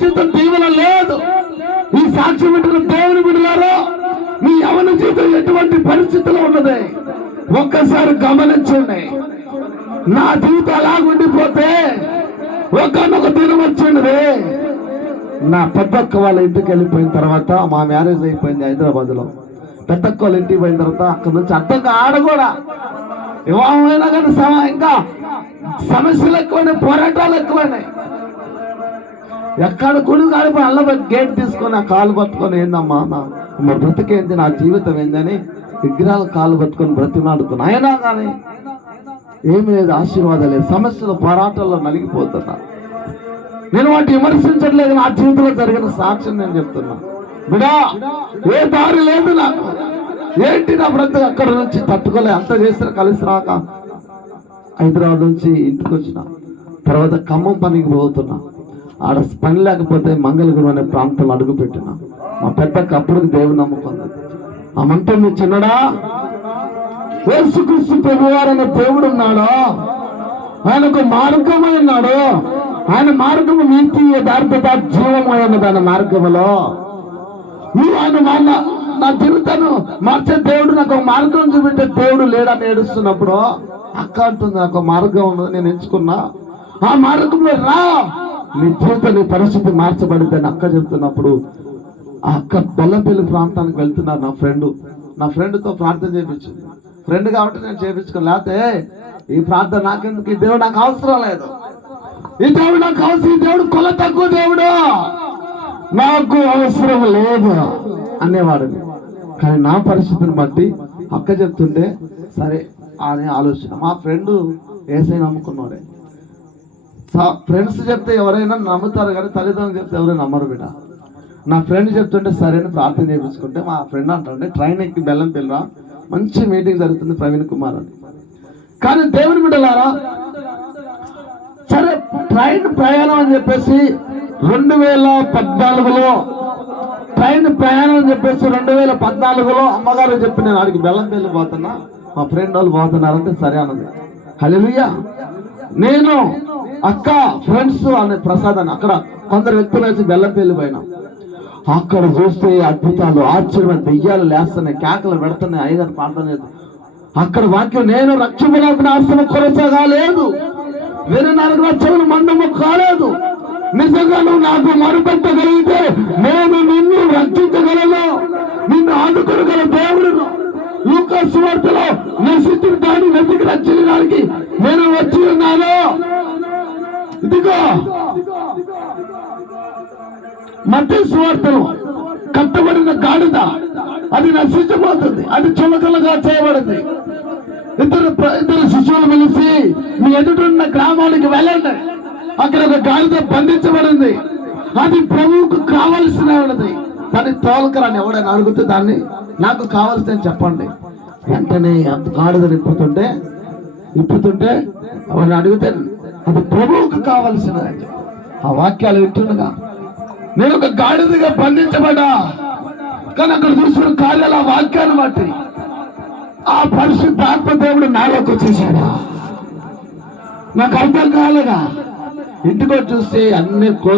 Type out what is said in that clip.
జీవితం దీవెన లేదు. ఈ సాక్ష్యం వింటున్న దేవుని బిడ్డలారా, మీ యవన జీవితం ఎటువంటి పరిస్థితిలో ఉన్నది ఒక్కసారి గమనించండి. నా జీవితం అలాగుండిపోతే ఒకనొక దినం వచ్చింది. నా పెద్దక్క వాళ్ళ ఇంటికి వెళ్ళిపోయిన తర్వాత, మా మ్యారేజ్ అయిపోయింది హైదరాబాద్ లో. పెద్దక్క వాళ్ళ ఇంటికి పోయిన తర్వాత అక్కడ నుంచి అర్థంగా ఆడ కూడా వివాహమైనా కానీ ఇంకా సమస్యలు ఎక్కువైనాయి, పోరాటాలు ఎక్కువైనాయి. ఎక్కడ గుడి కాడిపోయి అల్ల గేట్ తీసుకొని ఆ కాలు పట్టుకొని, ఏందమ్మా నా బ్రతికేంది, నా జీవితం ఏందని విగ్రహాలు కాలు పట్టుకొని బ్రతిమాడుకుని అయినా కానీ ఏమి లేదు, ఆశీర్వాదం లేదు. సమస్యలు పోరాటాల్లో నలిగిపోతున్నా. నేను వాటి విమర్శించట్లేదు, నా జీవితంలో జరిగిన సాక్ష్యం నేను చెప్తున్నా. బిడా ఏ దారి లేదు నాకు, ఏంటి నా బ్రతుకు. అక్కడ నుంచి తట్టుకోలే, అంత చేసిన కలిసి రాక హైదరాబాద్ నుంచి ఇంటికి వచ్చిన తర్వాత ఖమ్మం పనికి పోతున్నా. ఆడ పని లేకపోతే మంగళగిరి అనే ప్రాంతంలో అడుగు పెట్టిన. మా పెద్దక్క అప్పుడు దేవుని నమ్ముకుంది. ఆ మంట చిన్నడా, యేసుక్రీస్తు ప్రభువారు అనే దేవుడు ఉన్నాడు, ఆయనకు మార్గమై ఉన్నాడు. ఆయన మార్గము నీతి యథార్థత జీవమైన దాని మార్గములో నువ్వు ఆయన నా జీవితాన్ని మార్చే దేవుడు, నాకు ఒక మార్గం చూపెట్టే దేవుడు లేడని ఏడుస్తున్నప్పుడు అక్క అంటుంది, నాకు ఒక మార్గం ఉన్నది, నేను ఎంచుకున్నా, ఆ మార్గంలో రా, నీ జీవితం నీ పరిస్థితి మార్చబడిందని అక్క చెప్తున్నప్పుడు ఆ అక్క బెల్లంపల్లి ప్రాంతానికి వెళ్తున్నారు. నా ఫ్రెండ్తో ప్రార్థన చేయించింది. ఫ్రెండ్ కాబట్టి నేను చేయించుకోను, లేకపోతే ఈ ప్రార్థన నాకెందుకు, ఈ దేవుడు నాకు అవసరం లేదు, ఈ దేవుడు నాకు అవసరం, ఈ దేవుడు కొల తక్కువ దేవుడు, నాకు అవసరం లేదు అనేవాడిని. కానీ నా పరిస్థితిని బట్టి అక్క చెప్తుంటే సరే అని ఆలోచన. మా ఫ్రెండ్ ఏసై నమ్ముకున్నాడే. ఫ్రెండ్స్ చెప్తే ఎవరైనా నమ్ముతారు కానీ తల్లిదండ్రులు చెప్తే ఎవరైనా నమ్మరు బిడ్డ. నా ఫ్రెండ్ చెప్తుంటే సరే అని ప్రార్థన చేయించుకుంటే మా ఫ్రెండ్ అంటుండే, ట్రైన్ ఎక్కి బెల్లంపల్లి రా, మంచి మీటింగ్ జరుగుతుంది ప్రవీణ్ కుమార్ అని. కానీ దేవుని బిడ్డలారా, సరే ట్రైన్ ప్రయాణం అని చెప్పేసి 2014లో ట్రైన్ ప్రయాణం అని చెప్పేసి 2014లో అమ్మగారు చెప్పి నేను ఆడికి బెల్లంపల్లి పోతున్నా, మా ఫ్రెండ్ వాళ్ళు పోతున్నారంటే సరే అన్నది. హల్లెలూయా. నేను అక్క ఫ్రెండ్స్ అనే ప్రసాద్ అని అక్కడ కొందరు వ్యక్తులు వేసి బెల్లంపల్లి పోయినా. అక్కడ చూస్తే అద్భుతాలు, ఆశ్చర్యం, దెయ్యాలు లేస్తున్నాయి, కేకలు పెడుతున్నాయి, ఐదారు ప్రార్థన చేస్తాయి. అక్కడ వాక్యం, నేను రక్షకులకు ఆశ్రమ కొరసగాలేదు, 24 లక్షల మందము కాలేదు, నిజంగా నువ్వు నాకు మరుపెట్టగలిగితే నేను నిన్ను రక్షించగలను, నిన్ను ఆదుకోగల దేవుడును. లూకాసు సువార్తలో నశించిన దాన్ని వెతికి రక్షించడానికి నేను వచ్చి ఉన్నాను. ఇదిగో మత్తయి సువార్తలో కట్టబడిన గాడిద అది నశించబోతుంది, అది చులకలుగా చేయబడింది. ఇద్దరు శిశువులు పిలిచి మీ ఎదుటిన్న గ్రామానికి వెళ్ళండి, అక్కడ ఒక గాడిద బంధించబడింది, అది ప్రభువుకు కావలసినది, దాన్ని తోలకరాని ఎవడైనా అడిగితే దాన్ని నాకు కావాల్సిందని చెప్పండి. వెంటనే గాడిద ఇప్పుతుంటే అవన్నీ అడిగితే అది ప్రభువుకు కావలసినది. ఆ వాక్యాలు వింటుండగా నేను ఒక గాడిదగా బంధించబడ్డా, కానీ అక్కడ చూసిన కార్యాలు ఆ వాక్యాన్ని బట్టి ఆ పరిశుద్ధ ఆత్మదేవుడు నాలోకి వచ్చేసాడా, నాకు అర్థం కాలేదా. ఇంటికి చూస్తే అన్ని